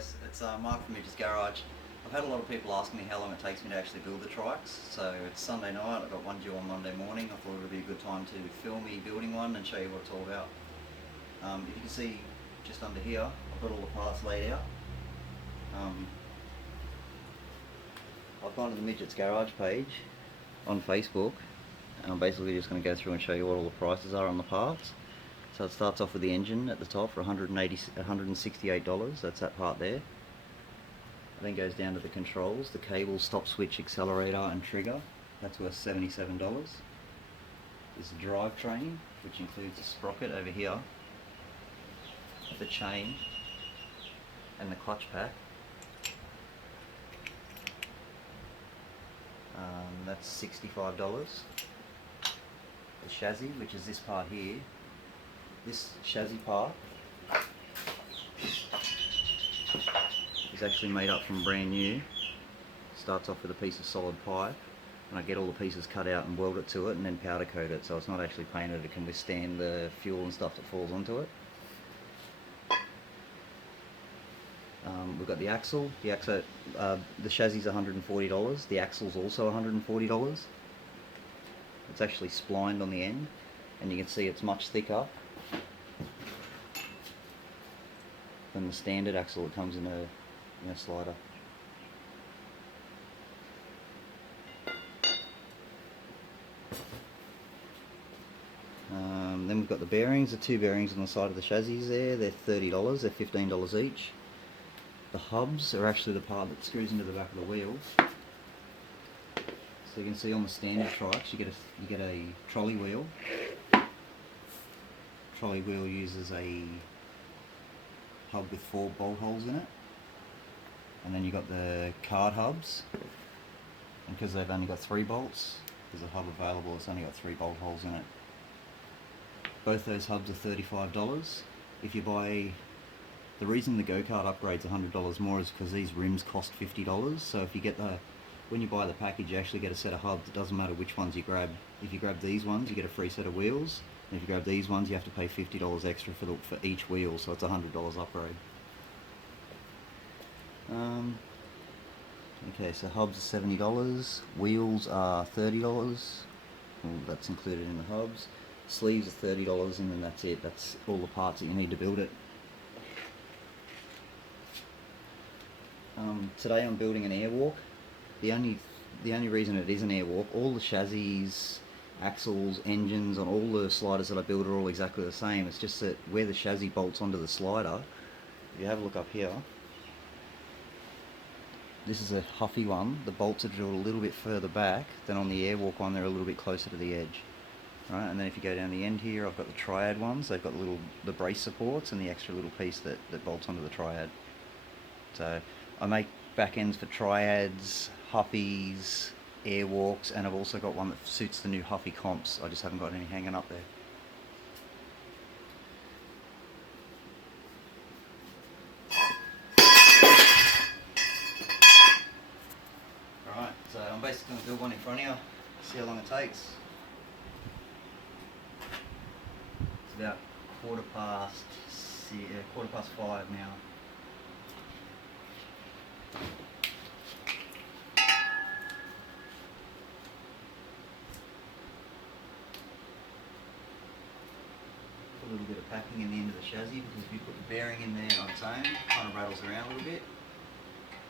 guys, it's Mark from Midgets Garage. I've had a lot of people asking me how long it takes me to actually build the trikes. So it's Sunday night, I've got one due on Monday morning. I thought it would be a good time to film me building one and show you what it's all about. If you can see just under here, I've got all the parts laid out. I've gone to the Midgets Garage page on Facebook, and I'm basically just going to go through and show you what all the prices are on the parts. So it starts off with the engine at the top for $168, that's that part there. It then goes down to the controls, the cable, stop switch, accelerator and trigger, that's worth $77. There's the drivetrain, which includes the sprocket over here, the chain and the clutch pack. That's $65. The chassis, which is this part here, this chassis part is actually made up from brand new. Starts off with a piece of solid pipe, and I get all the pieces cut out and weld it to it and then powder coat it, so it's not actually painted. It can withstand the fuel and stuff that falls onto it. We've got the axle. The chassis is $140. The axle's also $140. It's actually splined on the end, and you can see it's much thicker than the standard axle that comes in a slider. Then we've got the bearings, the two bearings on the side of the chassis there, they're $30, they're $15 each. The hubs are actually the part that screws into the back of the wheel. So you can see on the standard trikes you get a trolley wheel. Trolley wheel uses a hub with 4 bolt holes in it, and then you got the card hubs, and because they've only got 3 bolts, there's a hub available that's only got 3 bolt holes in it. Both those hubs are $35. If you buy, the reason the go-kart upgrade's $100 more is because these rims cost $50. So if you get when you buy the package, you actually get a set of hubs. It doesn't matter which ones you grab. If you grab these ones, you get a free set of wheels. And if you grab these ones, you have to pay $50 extra for each wheel, so it's a $100 upgrade. Okay, so hubs are $70, wheels are $30, well, that's included in the hubs. Sleeves are $30, and then that's it. That's all the parts that you need to build it. Today I'm building an airwalk. The only reason it is an airwalk, all the chassis, axles, engines on all the sliders that I build are all exactly the same. It's just that where the chassis bolts onto the slider, if you have a look up here, this is a Huffy one. The bolts are drilled a little bit further back than on the airwalk one. They're a little bit closer to the edge. Right, and then if you go down the end here, I've got the triad ones. They've got the brace supports and the extra little piece that bolts onto the triad. So I make back ends for triads, Huffies, airwalks, and I've also got one that suits the new Huffy comps. I just haven't got any hanging up there. Alright, so I'm basically going to build one in front of you, see how long it takes. It's about quarter past 5 now. Put a little bit of packing in the end of the chassis, because if you put the bearing in there on its own, it kind of rattles around a little bit.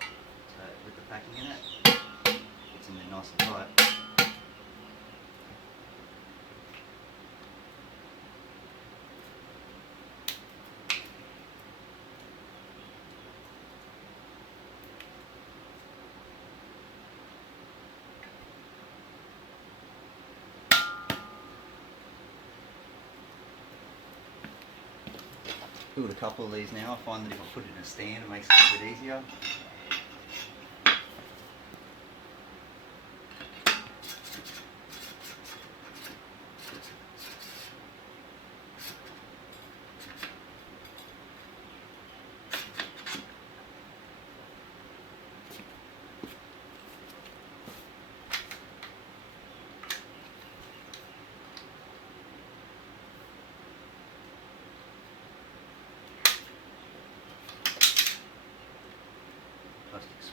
So with the packing in it, it's in there nice and tight. Build a couple of these now. I find that if I put it in a stand, it makes it a little bit easier.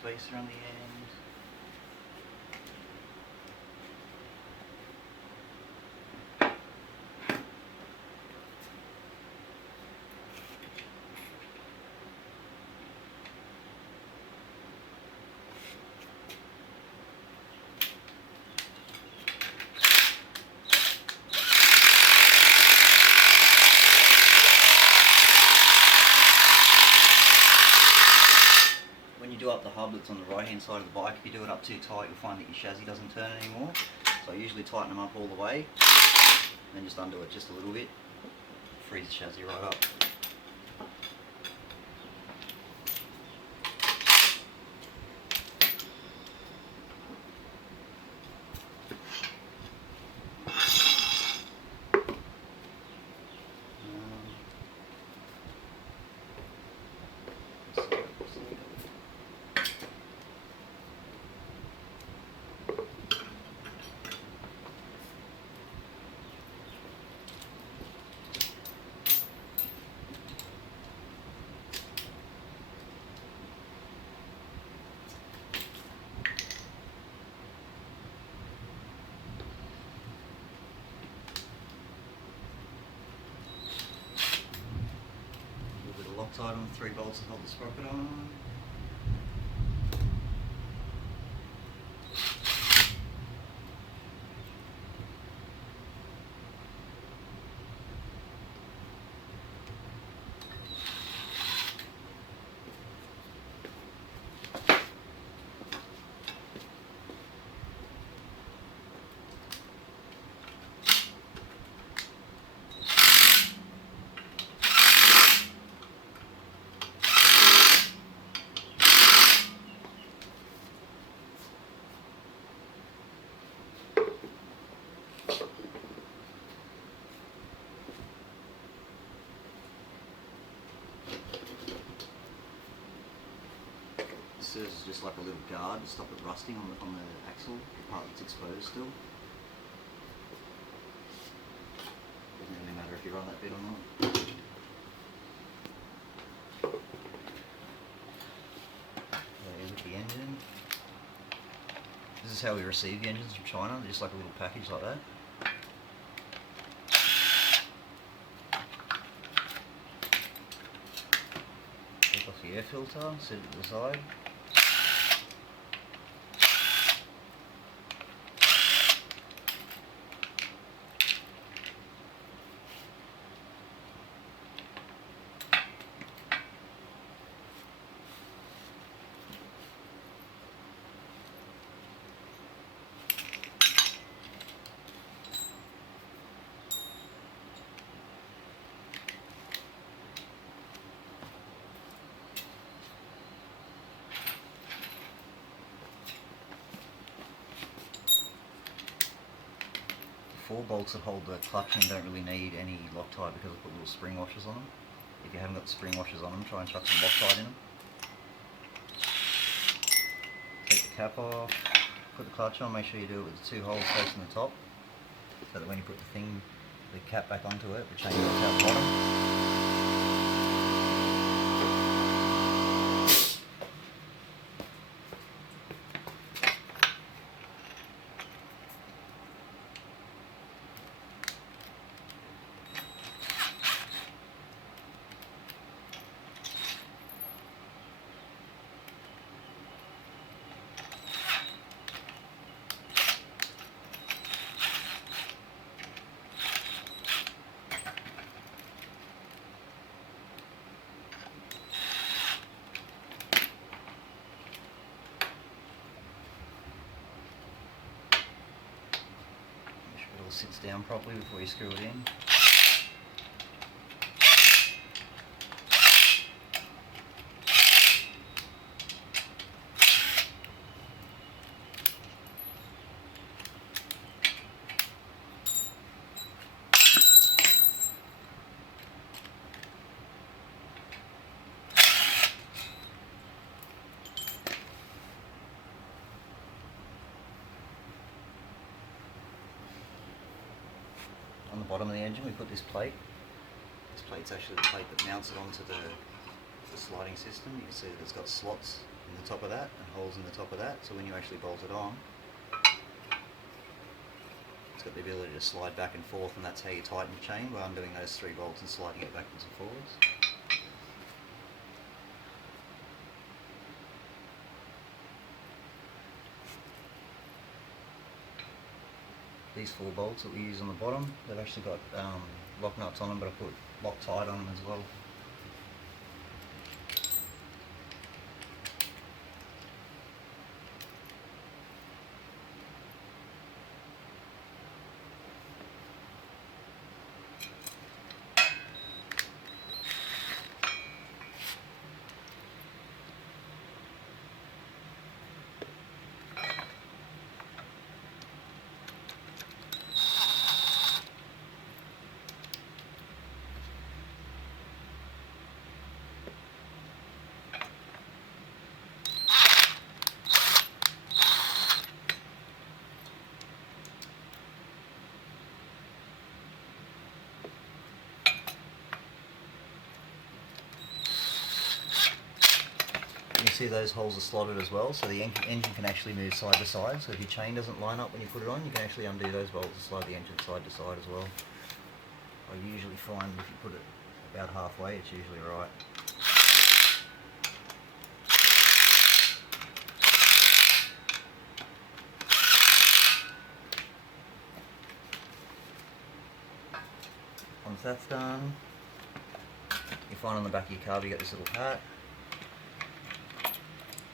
spacer on the end. Do up the hub that's on the right hand side of the bike. If you do it up too tight, you'll find that your chassis doesn't turn anymore. So I usually tighten them up all the way, then just undo it just a little bit, frees the chassis right up. Loctite on the 3 bolts to hold the sprocket on. This is just like a little guard to stop it rusting on the axle, the part that's exposed still. Doesn't really matter if you run that bit or not. There with the engine. This is how we receive the engines from China, they're just like a little package like that. Take off the air filter, set it to the side. Four bolts that hold the clutch in don't really need any Loctite because I put little spring washers on them. If you haven't got the spring washers on them, try and chuck some Loctite in them. Take the cap off, put the clutch on, make sure you do it with the 2 holes facing the top, so that when you put the cap back onto it, the chain goes out the bottom. Sits down properly before you screw it in. On the bottom of the engine we put this plate. This plate's actually the plate that mounts it onto the sliding system. You can see that it's got slots in the top of that and holes in the top of that, so when you actually bolt it on, it's got the ability to slide back and forth, and that's how you tighten your chain, by undoing those 3 bolts and sliding it backwards and forwards. These 4 bolts that we use on the bottom, they've actually got lock nuts on them, but I put Loctite on them as well. You see those holes are slotted as well, so the engine can actually move side to side. So if your chain doesn't line up when you put it on, you can actually undo those bolts and slide the engine side to side as well. I usually find if you put it about halfway, it's usually right. Once that's done, you find on the back of your carb you got this little hat.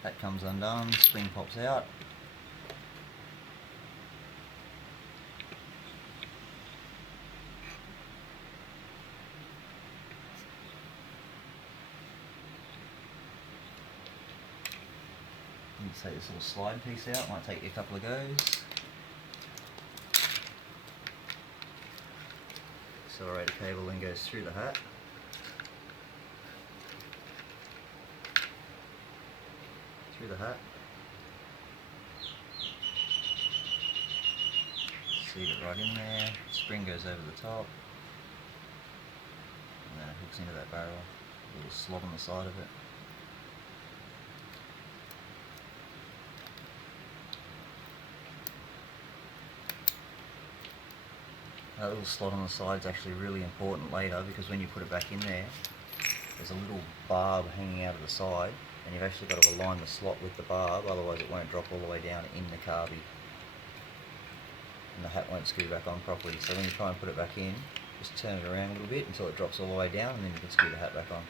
That comes undone, spring pops out. You can take this little slide piece out, might take you a couple of goes. Accelerator cable then goes through the hat. Through the hat. Seat it right in there, spring goes over the top, and then it hooks into that barrel, a little slot on the side of it. That little slot on the side is actually really important later, because when you put it back in there, there's a little barb hanging out of the side, and you've actually got to align the slot with the barb, otherwise it won't drop all the way down in the carby. And the hat won't screw back on properly. So when you try and put it back in, just turn it around a little bit until it drops all the way down, and then you can screw the hat back on.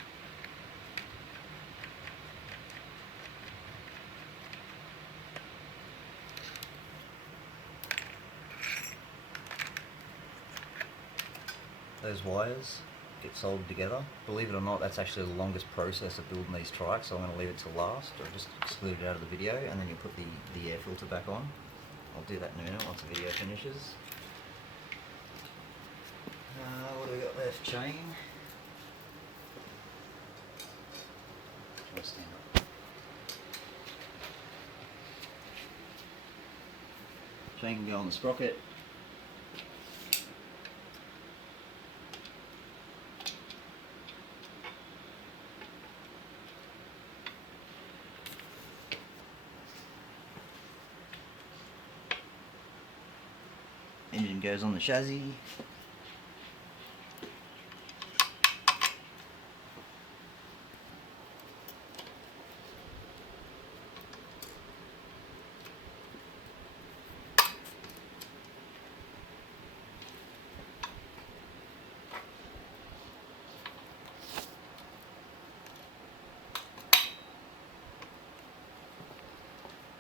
Those wires get soldered together. Believe it or not, that's actually the longest process of building these trikes, so I'm going to leave it till last. I'll just exclude it out of the video, and then you put the air filter back on. I'll do that in a minute once the video finishes. What do we got left? Chain. Try to stand up. Chain can go on the sprocket. Engine goes on the chassis.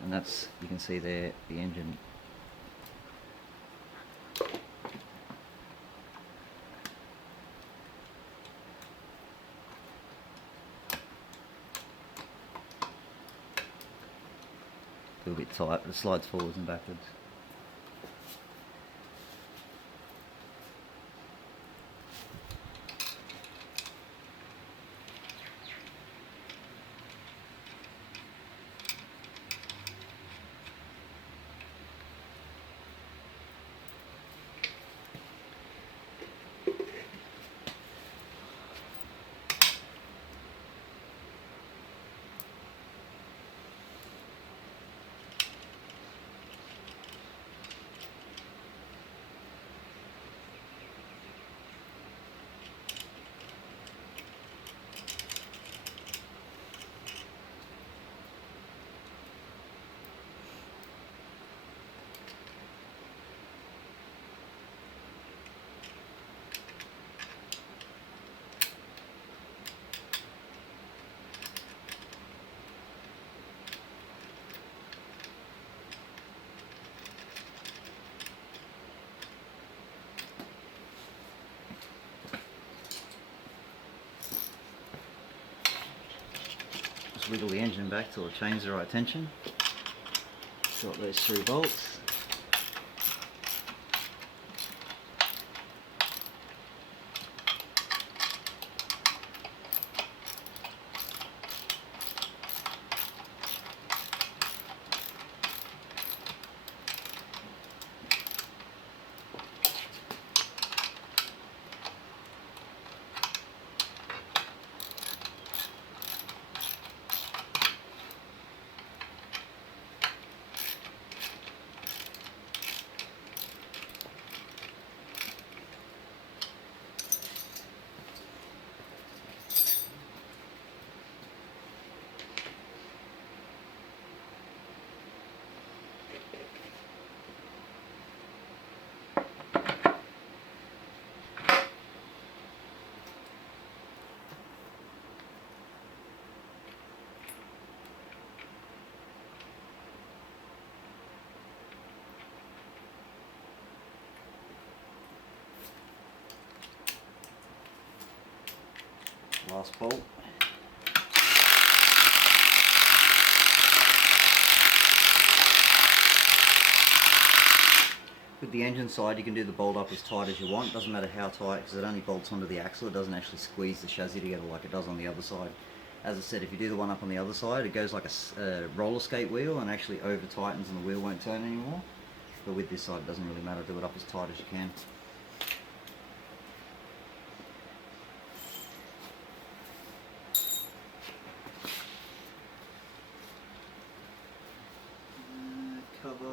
And that's, you can see there, the engine. A little bit tight, but it slides forwards and backwards. wiggle the engine back till it changes the right tension. Got those 3 bolts. Last bolt. With the engine side, you can do the bolt up as tight as you want. Doesn't matter how tight, because it only bolts onto the axle. It doesn't actually squeeze the chassis together like it does on the other side. As I said, if you do the one up on the other side, it goes like a roller skate wheel and actually over tightens and the wheel won't turn anymore. But with this side, it doesn't really matter. Do it up as tight as you can. Cover.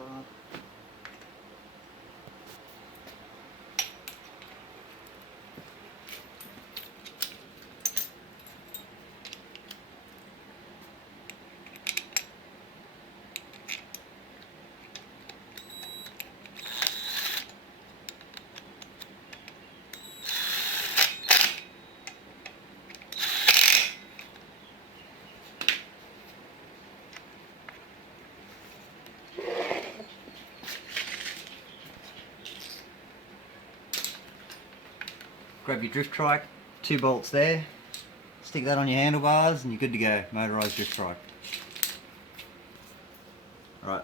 Grab your drift trike, 2 bolts there, stick that on your handlebars and you're good to go. Motorised drift trike. Alright,